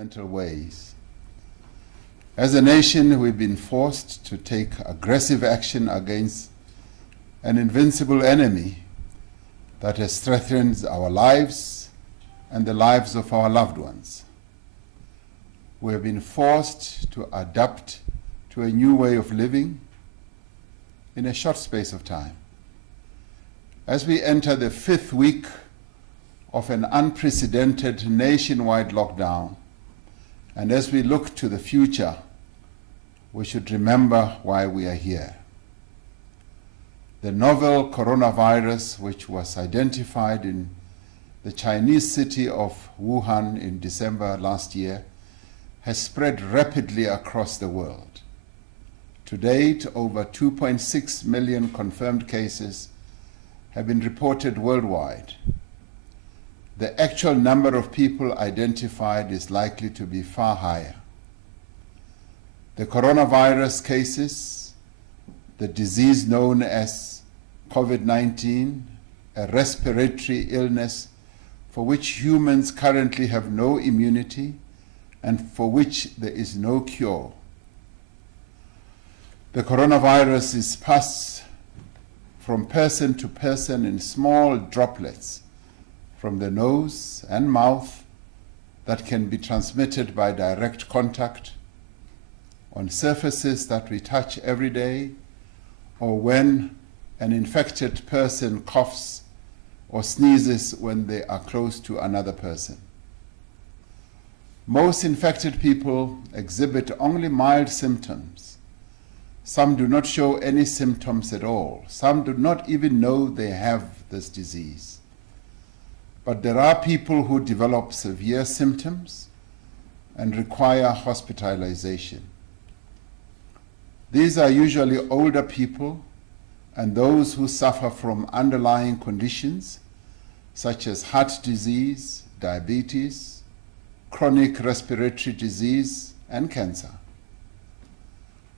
ways. As a nation, we've been forced to take aggressive action against an invincible enemy that has threatened our lives and the lives of our loved ones. We have been forced to adapt to a new way of living in a short space of time. As we enter the 5th week of an unprecedented nationwide lockdown, and as we look to the future, we should remember why we are here. The novel coronavirus, which was identified in the Chinese city of Wuhan in December last year, has spread rapidly across the world. To date, over 2.6 million confirmed cases have been reported worldwide. The actual number of people identified is likely to be far higher. The coronavirus cases, the disease known as COVID-19, a respiratory illness for which humans currently have no immunity and for which there is no cure. The coronavirus is passed from person to person in small droplets from the nose and mouth that can be transmitted by direct contact, on surfaces that we touch every day, or when an infected person coughs or sneezes when they are close to another person. Most infected people exhibit only mild symptoms. Some do not show any symptoms at all. Some do not even know they have this disease. But there are people who develop severe symptoms and require hospitalization. These are usually older people and those who suffer from underlying conditions such as heart disease, diabetes, chronic respiratory disease, and cancer.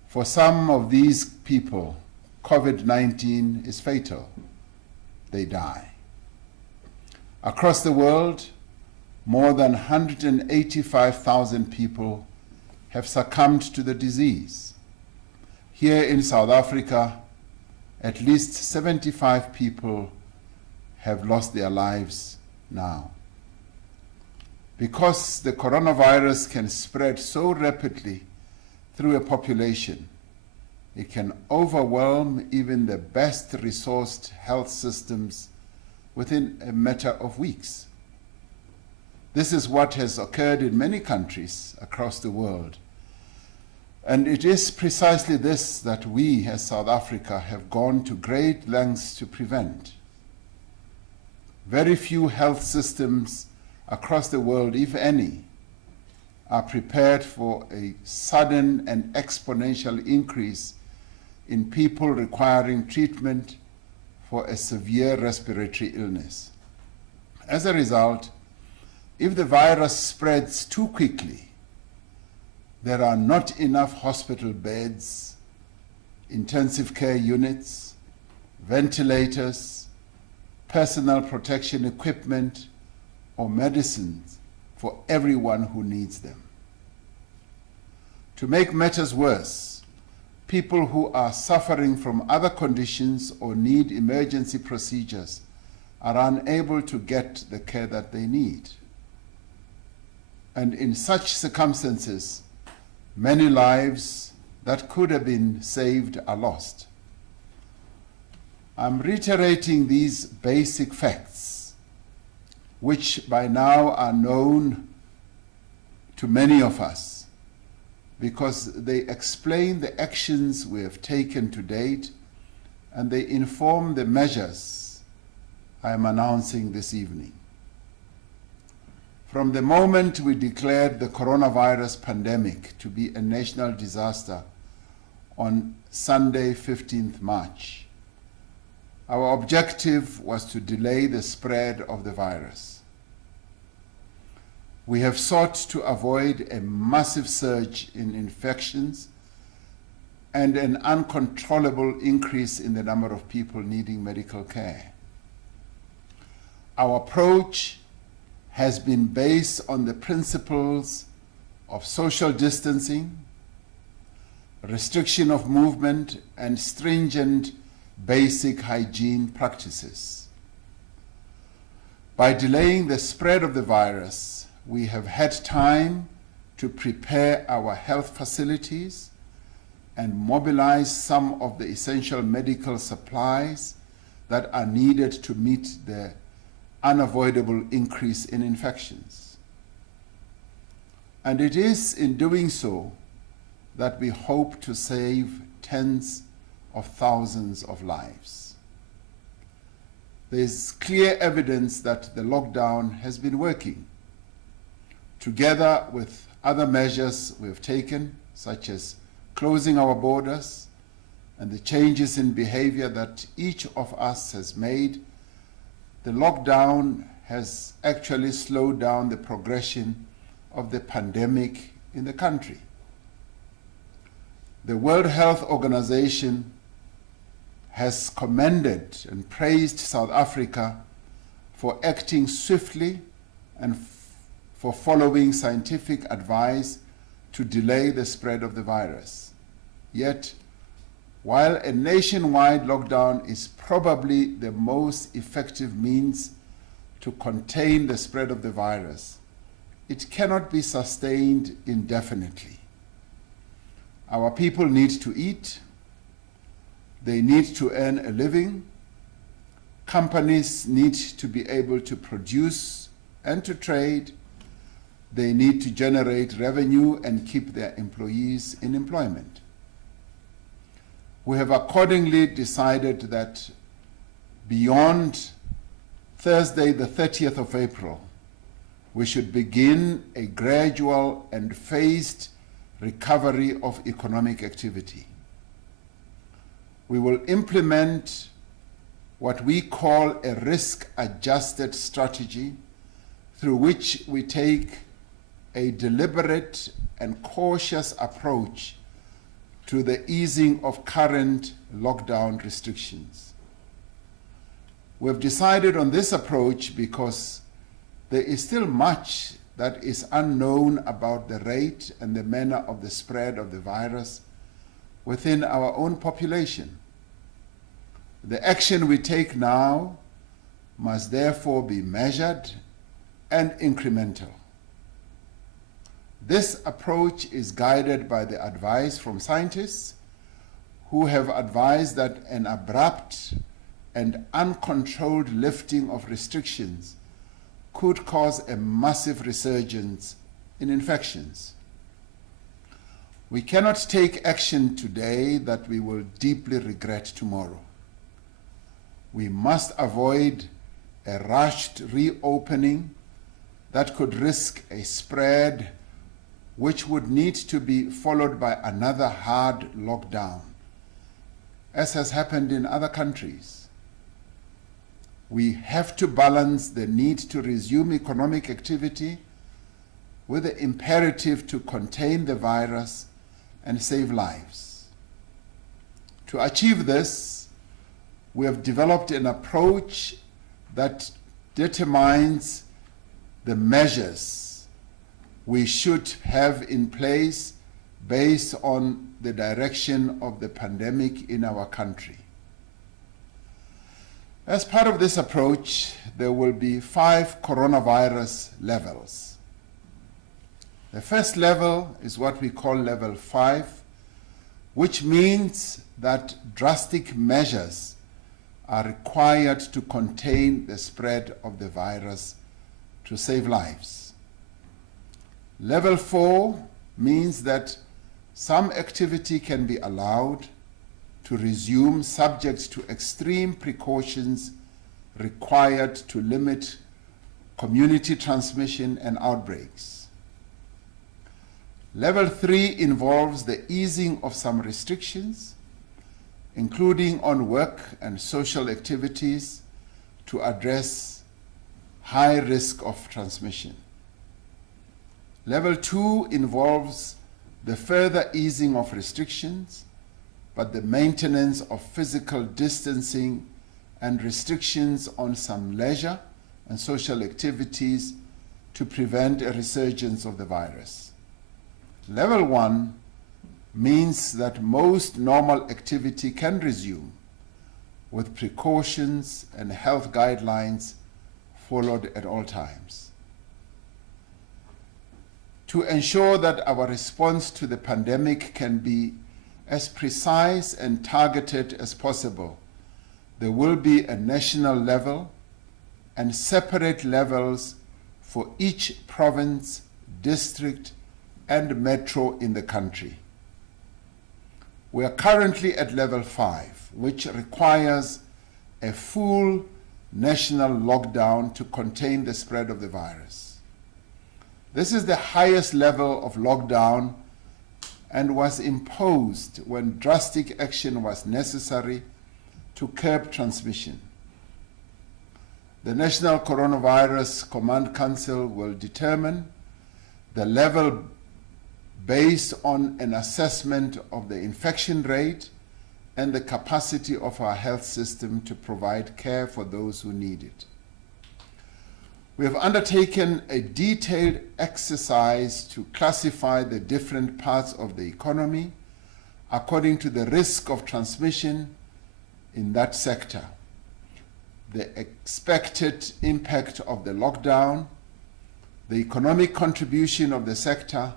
For some of these people, COVID-19 is fatal. They die. Across the world, more than 185,000 people have succumbed to the disease. Here in South Africa, at least 75 people have lost their lives now. Because the coronavirus can spread so rapidly through a population, it can overwhelm even the best resourced health systems within a matter of weeks. This is what has occurred in many countries across the world. And it is precisely this that we as South Africa have gone to great lengths to prevent. Very few health systems across the world, if any, are prepared for a sudden and exponential increase in people requiring treatment for a severe respiratory illness. As a result, if the virus spreads too quickly, there are not enough hospital beds, intensive care units, ventilators, personal protection equipment, or medicines for everyone who needs them. To make matters worse, people who are suffering from other conditions or need emergency procedures are unable to get the care that they need. And in such circumstances, many lives that could have been saved are lost. I'm reiterating these basic facts, which by now are known to many of us, because they explain the actions we have taken to date and they inform the measures I am announcing this evening. From the moment we declared the coronavirus pandemic to be a national disaster on Sunday, 15th March, our objective was to delay the spread of the virus. We have sought to avoid a massive surge in infections and an uncontrollable increase in the number of people needing medical care. Our approach has been based on the principles of social distancing, restriction of movement, and stringent basic hygiene practices. By delaying the spread of the virus, we have had time to prepare our health facilities and mobilize some of the essential medical supplies that are needed to meet the unavoidable increase in infections. And it is in doing so that we hope to save tens of thousands of lives. There is clear evidence that the lockdown has been working. Together with other measures we have taken, such as closing our borders and the changes in behavior that each of us has made, the lockdown has actually slowed down the progression of the pandemic in the country. The World Health Organization has commended and praised South Africa for acting swiftly and for following scientific advice to delay the spread of the virus. Yet, while a nationwide lockdown is probably the most effective means to contain the spread of the virus, it cannot be sustained indefinitely. Our people need to eat, they need to earn a living, companies need to be able to produce and to trade, they need to generate revenue and keep their employees in employment. We have accordingly decided that beyond Thursday, the 30th of April, we should begin a gradual and phased recovery of economic activity. We will implement what we call a risk-adjusted strategy through which we take a deliberate and cautious approach to the easing of current lockdown restrictions. We have decided on this approach because there is still much that is unknown about the rate and the manner of the spread of the virus within our own population. The action we take now must therefore be measured and incremental. This approach is guided by the advice from scientists who have advised that an abrupt and uncontrolled lifting of restrictions could cause a massive resurgence in infections. We cannot take action today that we will deeply regret tomorrow. We must avoid a rushed reopening that could risk a spread which would need to be followed by another hard lockdown, as has happened in other countries. We have to balance the need to resume economic activity with the imperative to contain the virus and save lives. To achieve this, we have developed an approach that determines the measures we should have in place based on the direction of the pandemic in our country. As part of this approach, there will be 5 coronavirus levels. The first level is what we call level 5, which means that drastic measures are required to contain the spread of the virus to save lives. Level 4 means that some activity can be allowed to resume subject to extreme precautions required to limit community transmission and outbreaks. Level 3 involves the easing of some restrictions, including on work and social activities, to address high risk of transmission. Level 2 involves the further easing of restrictions, but the maintenance of physical distancing and restrictions on some leisure and social activities to prevent a resurgence of the virus. Level 1 means that most normal activity can resume with precautions and health guidelines followed at all times. To ensure that our response to the pandemic can be as precise and targeted as possible, there will be a national level and separate levels for each province, district, and metro in the country. We are currently at level 5, which requires a full national lockdown to contain the spread of the virus. This is the highest level of lockdown and was imposed when drastic action was necessary to curb transmission. The National Coronavirus Command Council will determine the level based on an assessment of the infection rate and the capacity of our health system to provide care for those who need it. We have undertaken a detailed exercise to classify the different parts of the economy according to the risk of transmission in that sector, the expected impact of the lockdown, the economic contribution of the sector,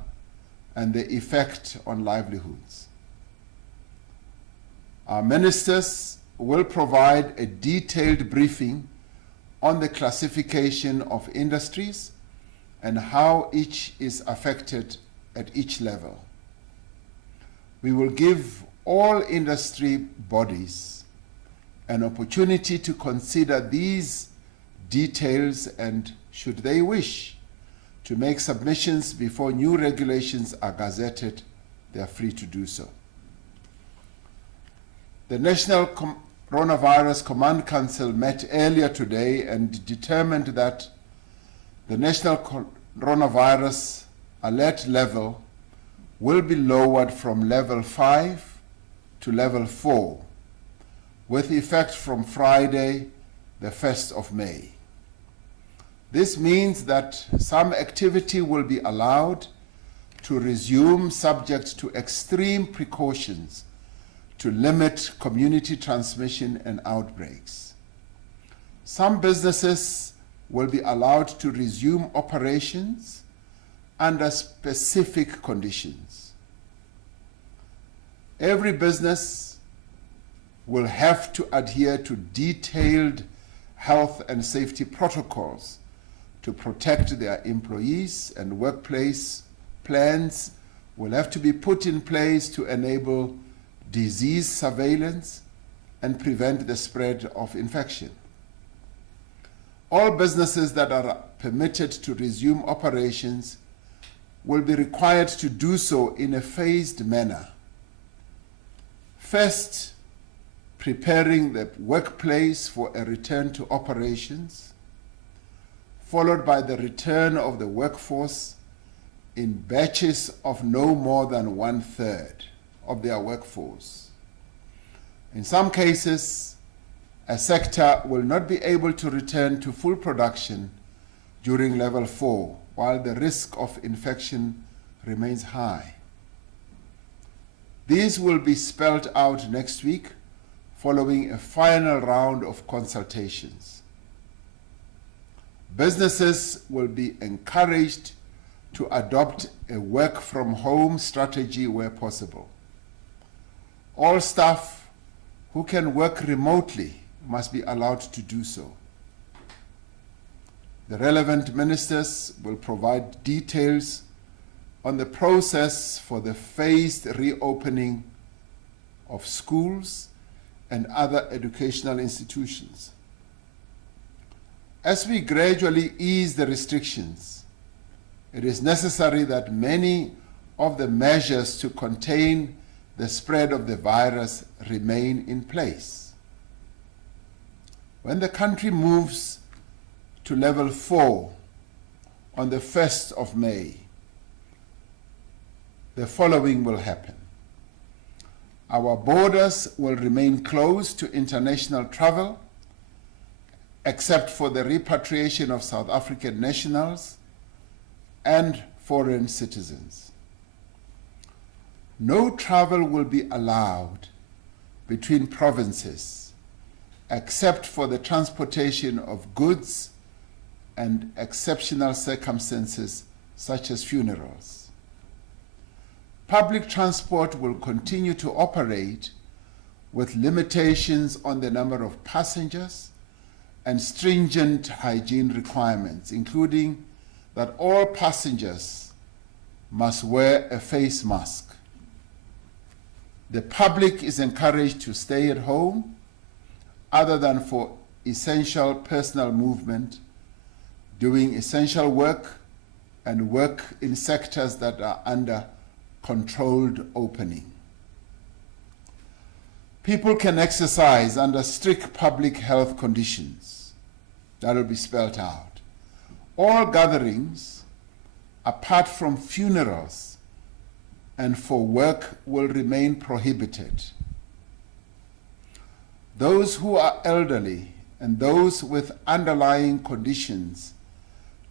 and the effect on livelihoods. Our ministers will provide a detailed briefing on the classification of industries and how each is affected at each level. We will give all industry bodies an opportunity to consider these details and, should they wish, to make submissions before new regulations are gazetted, they are free to do so. The National Coronavirus Command Council met earlier today and determined that the National Coronavirus Alert level will be lowered from level 5 to level 4, with effect from Friday, the 1st of May. This means that some activity will be allowed to resume subject to extreme precautions to limit community transmission and outbreaks. Some businesses will be allowed to resume operations under specific conditions. Every business will have to adhere to detailed health and safety protocols to protect their employees, and workplace plans will have to be put in place to enable disease surveillance and prevent the spread of infection. All businesses that are permitted to resume operations will be required to do so in a phased manner. First, preparing the workplace for a return to operations, followed by the return of the workforce in batches of no more than 1/3 of their workforce. In some cases, a sector will not be able to return to full production during level 4, while the risk of infection remains high. These will be spelled out next week following a final round of consultations. Businesses will be encouraged to adopt a work-from-home strategy where possible. All staff who can work remotely must be allowed to do so. The relevant ministers will provide details on the process for the phased reopening of schools and other educational institutions. As we gradually ease the restrictions, it is necessary that many of the measures to contain the spread of the virus remain in place. When the country moves to level 4 on the 1st of May, the following will happen. Our borders will remain closed to international travel, except for the repatriation of South African nationals and foreign citizens. no travel will be allowed between provinces except for the transportation of goods and exceptional circumstances such as funerals. Public transport will continue to operate with limitations on the number of passengers and stringent hygiene requirements, including that all passengers must wear a face mask. The public is encouraged to stay at home other than for essential personal movement, doing essential work, and work in sectors that are under controlled opening. People can exercise under strict public health conditions. That will be spelled out. All gatherings, apart from funerals and for work, will remain prohibited. Those who are elderly and those with underlying conditions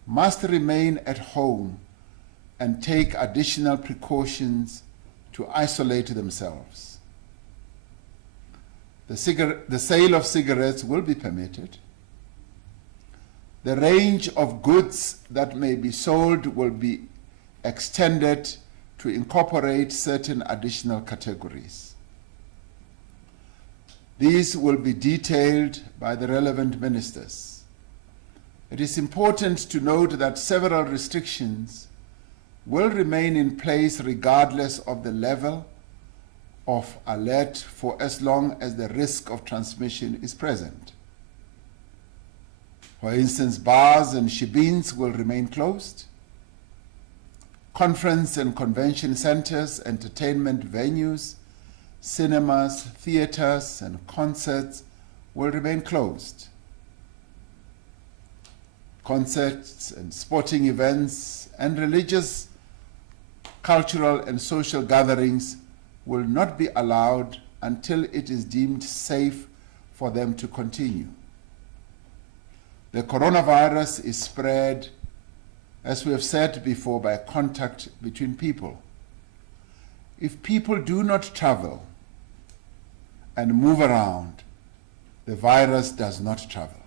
must remain at home and take additional precautions to isolate themselves. The sale of cigarettes will be permitted. The range of goods that may be sold will be extended to incorporate certain additional categories. These will be detailed by the relevant ministers. It is important to note that several restrictions will remain in place regardless of the level of alert for as long as the risk of transmission is present. For instance, bars and shebeens will remain closed. Conference and convention centers, entertainment venues, cinemas, theaters, and concerts will remain closed. Concerts and sporting events and religious, cultural, and social gatherings will not be allowed until it is deemed safe for them to continue. The coronavirus is spread, as we have said before, by contact between people. If people do not travel and move around, the virus does not travel.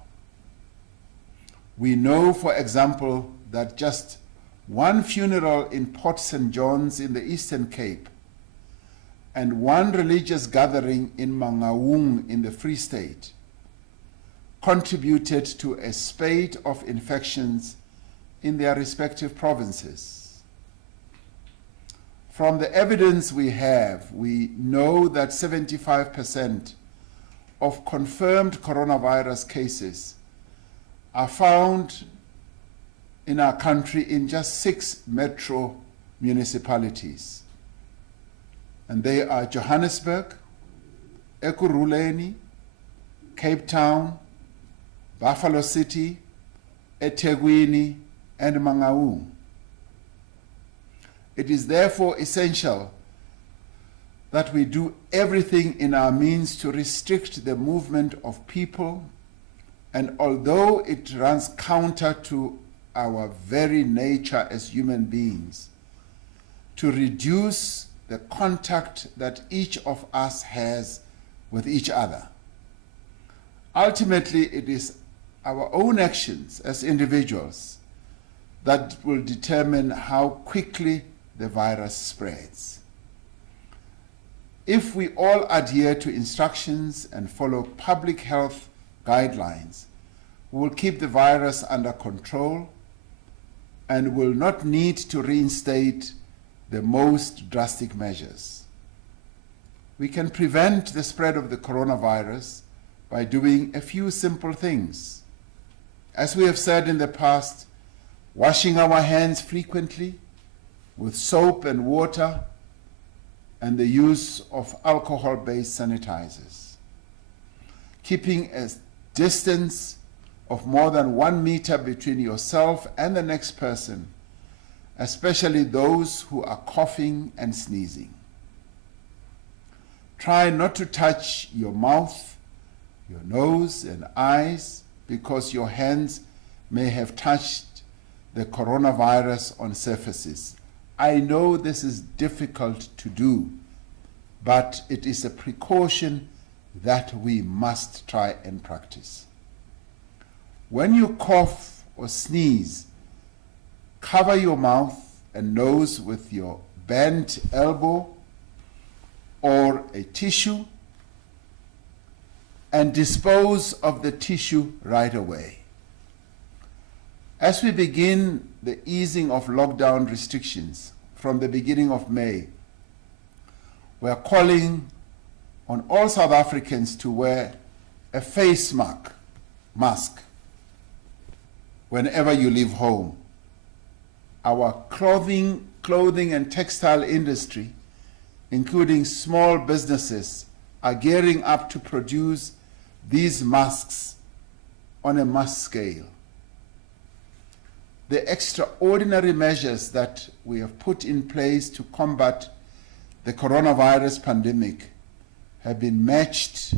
We know, for example, that just one funeral in Port St. John's in the Eastern Cape and one religious gathering in Mangaung in the Free State contributed to a spate of infections in their respective provinces. From the evidence we have, we know that 75% of confirmed coronavirus cases are found in our country in just 6 metro municipalities. And they are Johannesburg, Ekurhuleni, Cape Town, Buffalo City, eThekwini, and Mangaung. It is therefore essential that we do everything in our means to restrict the movement of people, and although it runs counter to our very nature as human beings, to reduce the contact that each of us has with each other. Ultimately, it is our own actions as individuals that will determine how quickly the virus spreads. If we all adhere to instructions and follow public health guidelines, we will keep the virus under control and will not need to reinstate the most drastic measures. We can prevent the spread of the coronavirus by doing a few simple things. As we have said in the past, washing our hands frequently with soap and water, and the use of alcohol-based sanitizers. Keeping a distance of more than 1 meter between yourself and the next person, especially those who are coughing and sneezing. Try not to touch your mouth, your nose, and eyes because your hands may have touched the coronavirus on surfaces I know this is difficult to do, but it is a precaution that we must try and practice. When you cough or sneeze, cover your mouth and nose with your bent elbow or a tissue and dispose of the tissue right away. As we begin the easing of lockdown restrictions from the beginning of May, we are calling on all South Africans to wear a face mask whenever you leave home. Our clothing and textile industry, including small businesses, are gearing up to produce these masks on a mass scale. The extraordinary measures that we have put in place to combat the coronavirus pandemic have been matched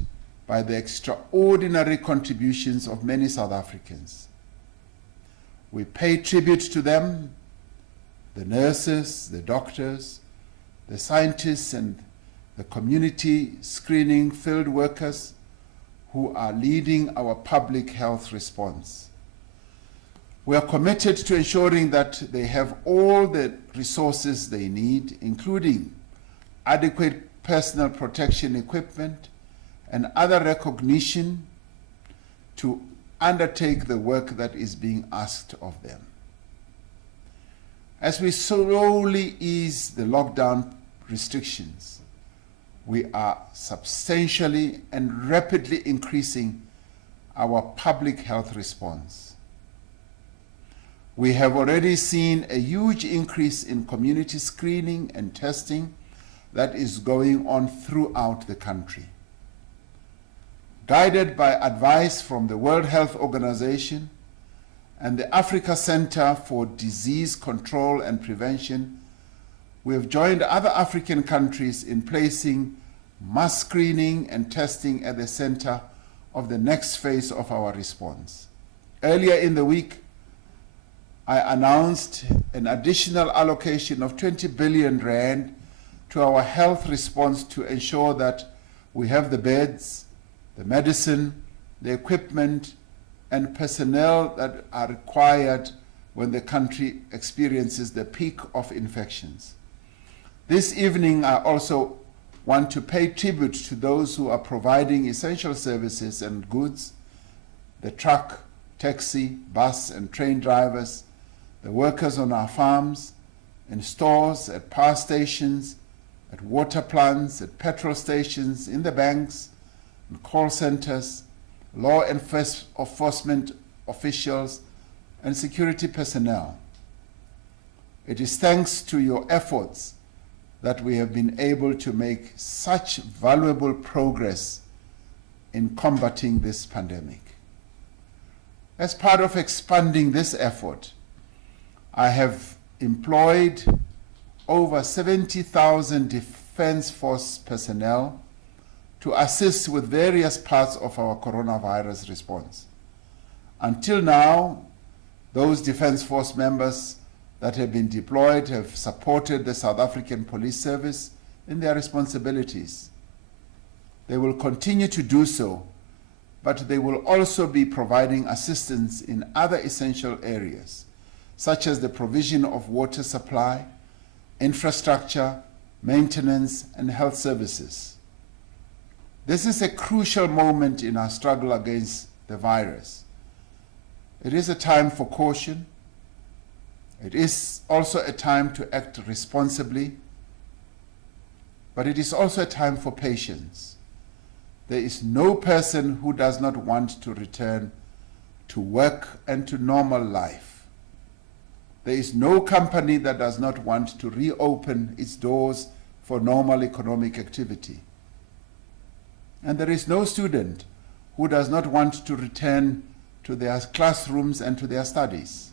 by the extraordinary contributions of many South Africans. We pay tribute to them, the nurses, the doctors, the scientists, and the community screening field workers who are leading our public health response. We are committed to ensuring that they have all the resources they need, including adequate personal protection equipment and other recognition to undertake the work that is being asked of them. As we slowly ease the lockdown restrictions, we are substantially and rapidly increasing our public health response. We have already seen a huge increase in community screening and testing that is going on throughout the country. Guided by advice from the World Health Organization and the Africa Center for Disease Control and Prevention, we have joined other African countries in placing mass screening and testing at the center of the next phase of our response. Earlier in the week, I announced an additional allocation of 20 billion rand to our health response to ensure that we have the beds, the medicine, the equipment, and personnel that are required when the country experiences the peak of infections. This evening, I also want to pay tribute to those who are providing essential services and goods, the truck, taxi, bus, and train drivers, the workers on our farms, in stores, at power stations, at water plants, at petrol stations, in the banks, in call centers, law enforcement officials, and security personnel. It is thanks to your efforts that we have been able to make such valuable progress in combating this pandemic. As part of expanding this effort, I have employed over 70,000 Defence Force personnel to assist with various parts of our coronavirus response. Until now, those Defence Force members that have been deployed have supported the South African Police Service in their responsibilities. They will continue to do so, but they will also be providing assistance in other essential areas, such as the provision of water supply, infrastructure, maintenance, and health services. This is a crucial moment in our struggle against the virus. It is a time for caution. It is also a time to act responsibly, but it is also a time for patience. There is no person who does not want to return to work and to normal life. There is no company that does not want to reopen its doors for normal economic activity. And there is no student who does not want to return to their classrooms and to their studies.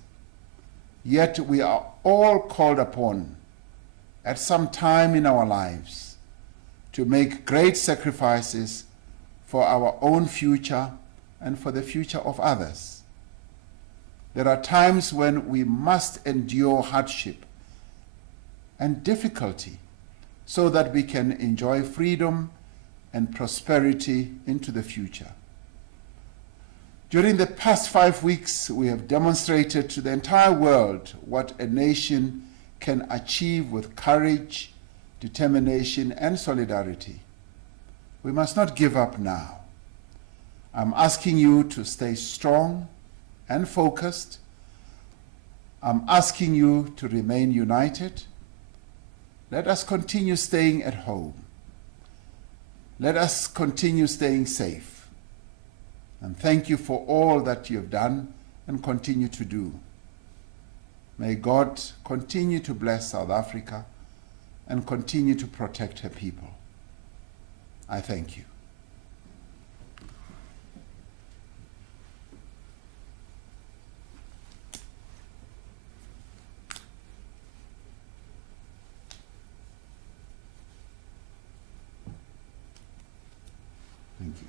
Yet we are all called upon at some time in our lives to make great sacrifices for our own future and for the future of others. There are times when we must endure hardship and difficulty so that we can enjoy freedom and prosperity into the future. During the past 5 weeks, we have demonstrated to the entire world what a nation can achieve with courage, determination, and solidarity. We must not give up now. I'm asking you to stay strong and focused. I'm asking you to remain united. Let us continue staying at home. Let us continue staying safe. And thank you for all that you have done and continue to do. May God continue to bless South Africa and continue to protect her people. I thank you. Thank you.